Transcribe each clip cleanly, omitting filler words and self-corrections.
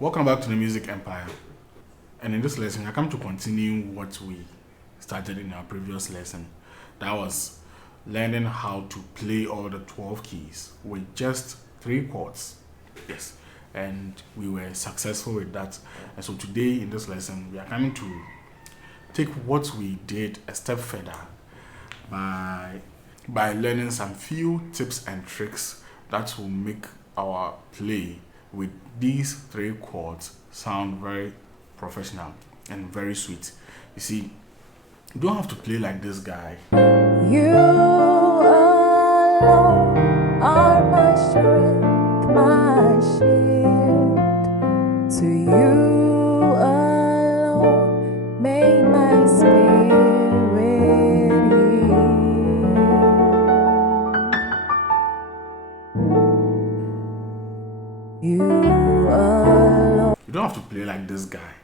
Welcome back to the Music Empire, and in this lesson I come to continue what we started in our previous lesson. That was learning how to play all the 12 keys with just 3 chords. Yes, and we were successful with that. And so today in this lesson we are coming to take what we did a step further by learning some few tips and tricks that will make our play with these 3 chords sound very professional and very sweet. You see, you don't have to play like this guy. You alone are my strength, my shield. To you alone may my spirit yield. You alone. You don't have to play like this guy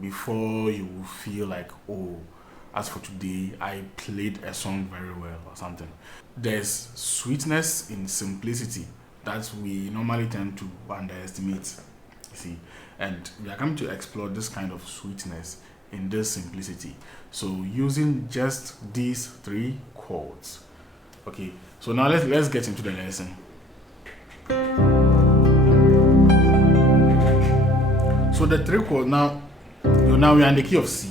before you will feel like, oh, as for today, I played a song very well or something. There's sweetness in simplicity that we normally tend to underestimate, you see. And we are coming to explore this kind of sweetness in this simplicity. So using just these 3 chords. Okay, so now let's get into the lesson. So the 3 chords now we are in the key of C.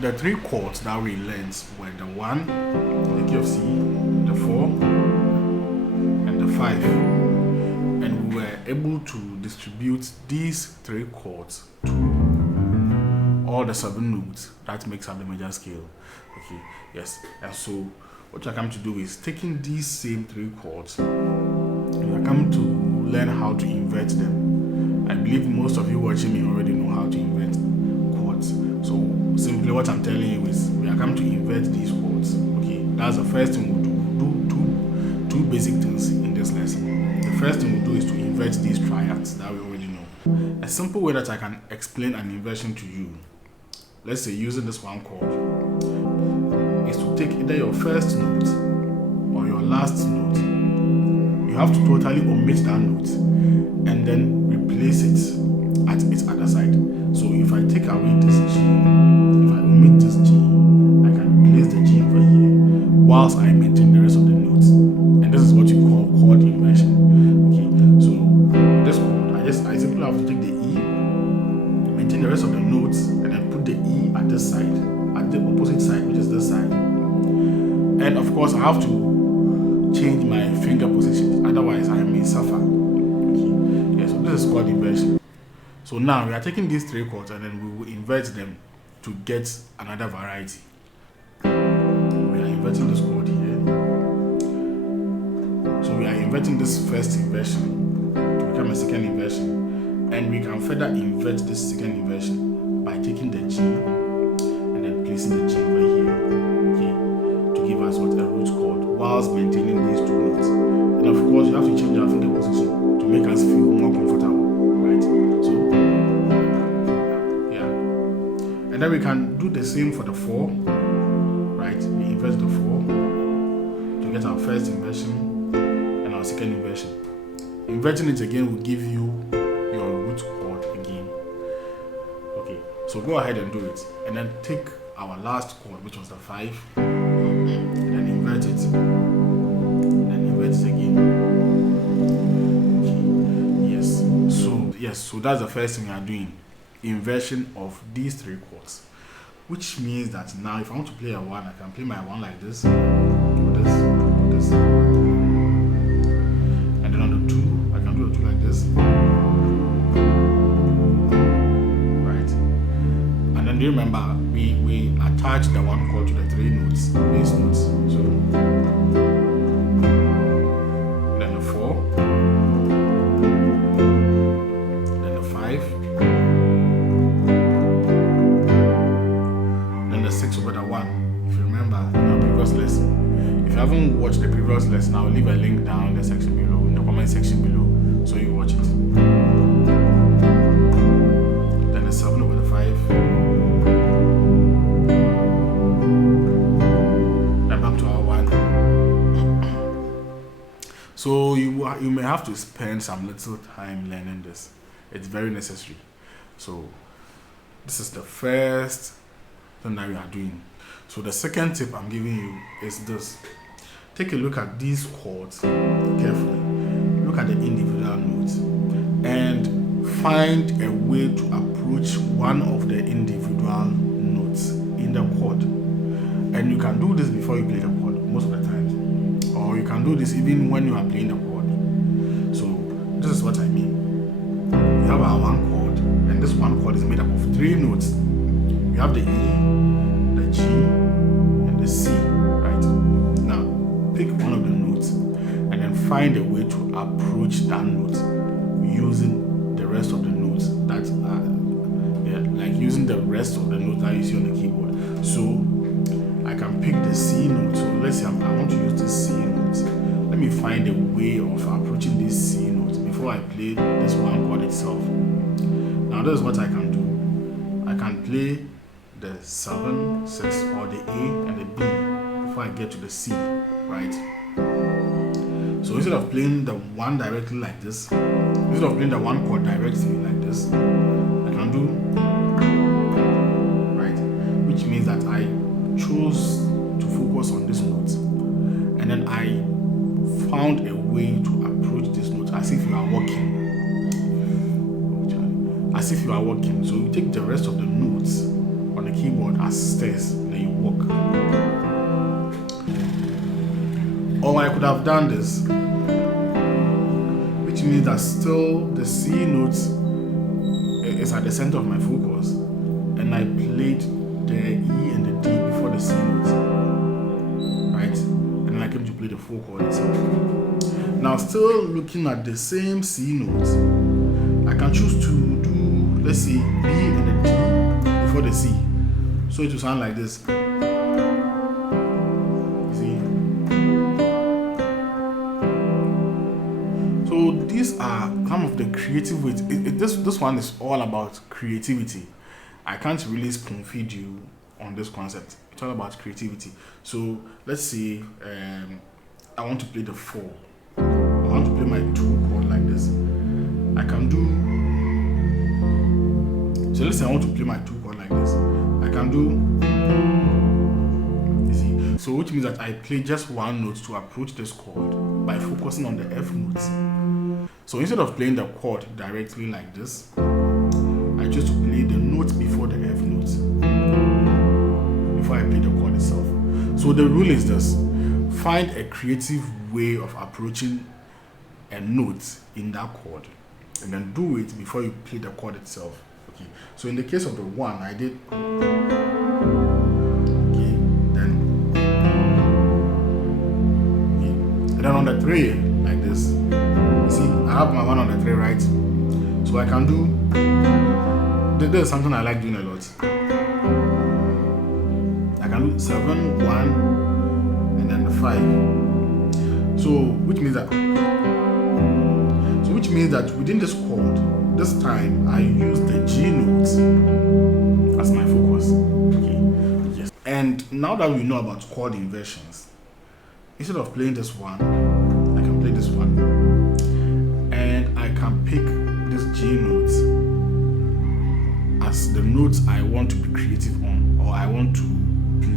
The 3 chords that we learned were the 1, the key of C, the 4, and the 5. And we were able to distribute these 3 chords to all the 7 notes that makes up the major scale. Okay, yes. And so what you are coming to do is taking these same 3 chords, you are coming to learn how to invert them. I believe most of you watching me already know how to invert chords. So simply what I'm telling you is we are coming to invert these chords. Okay, that's the first thing we'll do. We'll do two basic things in this lesson. The first thing we'll do is to invert these triads that we already know. A simple way that I can explain an inversion to you, let's say using this one chord, is to take either your first note or your last note. You have to totally omit that note and then replace it at its other side. So if I take away this G, if I omit this G, I can replace the G over here whilst I maintain the rest of the notes. And this is what you call chord inversion. Okay, so this chord, I simply have to take the E, maintain the rest of the notes, and then put the E at this side, at the opposite side, which is this side. And of course I have to change my finger position, otherwise I may suffer. Okay, yeah, so this is chord inversion. So now we are taking these 3 chords and then we will invert them to get another variety. We are inverting this chord here. So we are inverting this first inversion to become a second inversion. And we can further invert this second inversion by taking the G and then placing the G over here, okay, to give us what a root chord whilst maintaining these 2 notes. And of course you have to change our finger position to make us feel more comfortable, right? So and then we can do the same for the 4, right? We invert the 4 to get our first inversion and our second inversion. Inverting it again will give you your root chord again. Okay, so go ahead and do it. And then take our last chord, which was the 5, and then invert it. And then invert it again. Okay, yes, so that's the first thing we are doing. Inversion of these 3 chords, which means that now if I want to play a 1, I can play my 1 like this, this, and then on the 2 I can do the 2 like this, right? And then do you remember we attach the 1 chord to the 3 notes, bass notes, so then the 4, then the 5, 6 over the 1. If you remember in our previous lesson. If you haven't watched the previous lesson, I'll leave a link down in the section below, in the comment section below, so you watch it. Then the 7 over the 5. Then back to our 1. So you may have to spend some little time learning this. It's very necessary. So this is the first thing that we are doing. So the second tip I'm giving you is this. Take a look at these chords carefully. Look at the individual notes and find a way to approach one of the individual notes in the chord. And you can do this before you play the chord most of the times, or you can do this even when you are playing the chord. So this is what I mean. We have our one chord, and this one chord is made up of 3 notes. We have the E, the G, and the C, right? Now pick one of the notes and then find a way to approach that note using the rest of the notes that are like using the rest of the notes that you see on the keyboard. So I can pick the C note. So let's say I want to use this C note. Let me find a way of approaching this C note before I play this one chord itself. Now this is what I can do. I can play the 7, 6, or the A and the B before I get to the C, right? So instead of playing the one directly like this, instead of playing the one chord directly like this, I can do, right? Which means that I chose to focus on this note, and then I found a way to approach this note as if you are walking. As if you are walking. So you take the rest of the notes on the keyboard as stairs, then you walk. Or I could have done this, which means that still the C note is at the center of my focus, and I played the E and the D before the C note, right? And then I came to play the full chord itself. Now, still looking at the same C note, I can choose to do, let's say, B and the D before the C. So it will sound like this. So these are some of the creative ways. This one is all about creativity. I can't really spoon feed you on this concept. It's all about creativity. So let's say I want to play the 4. I want to play my 2 chord like this. I can do. So let's say I want to play my 2 chord like this. I can do. You see. So which means that I play just one note to approach this chord by focusing on the F notes. So instead of playing the chord directly like this, I choose to play the note before the F note before I play the chord itself. So the rule is this: find a creative way of approaching a note in that chord, and then do it before you play the chord itself. Okay. So in the case of the 1, I did. Okay. And then on the 3, like this. You see, I have my 1 on the 3, right? So I can do. There's something I like doing a lot. I can do 7, 1, and then the 5. So which means that within this chord, this time I use the G notes as my focus. Okay. Yes. And now that we know about chord inversions, instead of playing this one, I can play this one, and I can pick this G note as the notes I want to be creative on, or I want to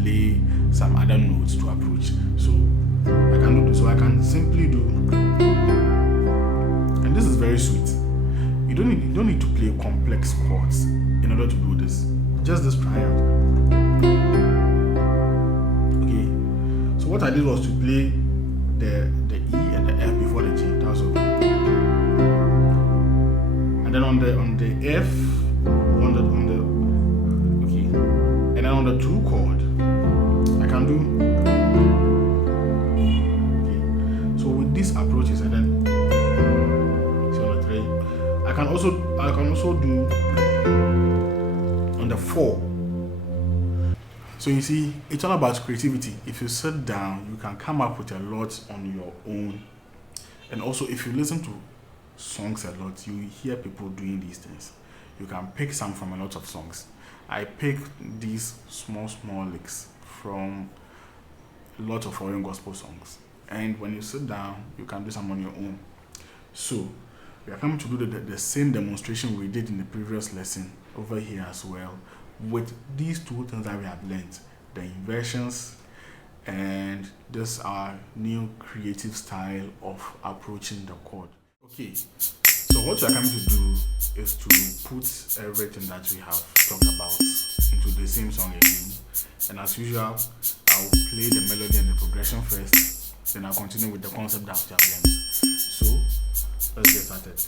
play some other notes to approach. So I can do this. So I can simply do, and this is very sweet. You don't need to play complex chords in order to do this. Just this triad. Okay. So what I did was to play the E and the F before the G. That's all. And then on the F, okay, and then on the 2 chord, I can do. Okay. So with these approaches, and then see on the 3, I can also do on the 4. So you see, it's all about creativity. If you sit down, you can come up with a lot on your own. And also, if you listen to songs a lot, you hear people doing these things. You can pick some from a lot of songs. I picked these small licks from a lot of foreign gospel songs. And when you sit down, you can do some on your own. So we are coming to do the same demonstration we did in the previous lesson over here as well, with these two things that we have learned, the inversions and this our new creative style of approaching the chord. Okay, so what we are coming to do is to put everything that we have talked about into the same song again, and as usual I'll play the melody and the progression first, then I'll continue with the concept that we have learned. So let's get started.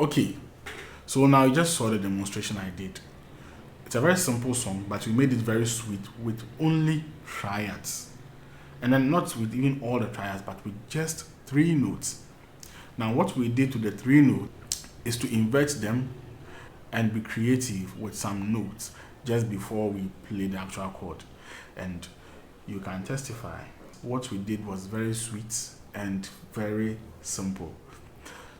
Okay, so now you just saw the demonstration I did. It's a very simple song, but we made it very sweet with only triads. And then not with even all the triads, but with just 3 notes. Now what we did to the 3 notes is to invert them and be creative with some notes just before we play the actual chord. And you can testify, what we did was very sweet and very simple.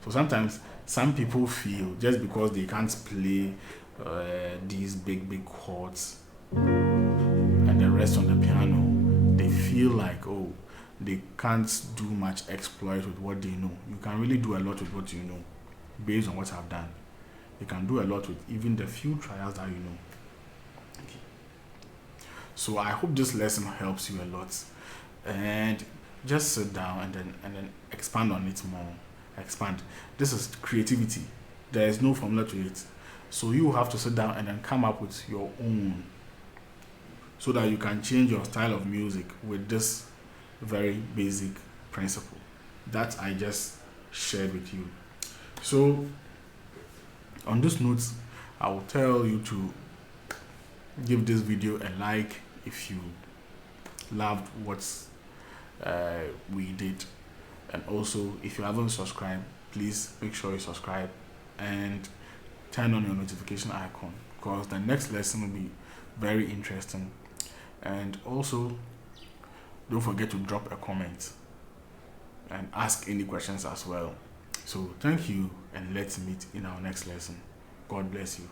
So sometimes some people feel just because they can't play these big chords and the rest on the piano, they feel like, oh, they can't do much exploit with what they know. You can really do a lot with what you know based on what I've done. You can do a lot with even the few trials that you know. Okay. So I hope this lesson helps you a lot, and just sit down and then expand on it more. Expand. This is creativity. There is no formula to it. So you have to sit down and then come up with your own, so that you can change your style of music with this very basic principle that I just shared with you. So on this note, I will tell you to give this video a like if you loved what we did, and also if you haven't subscribed, please make sure you subscribe and turn on your notification icon, because the next lesson will be very interesting. And also don't forget to drop a comment and ask any questions as well. So thank you, and let's meet in our next lesson. God bless you.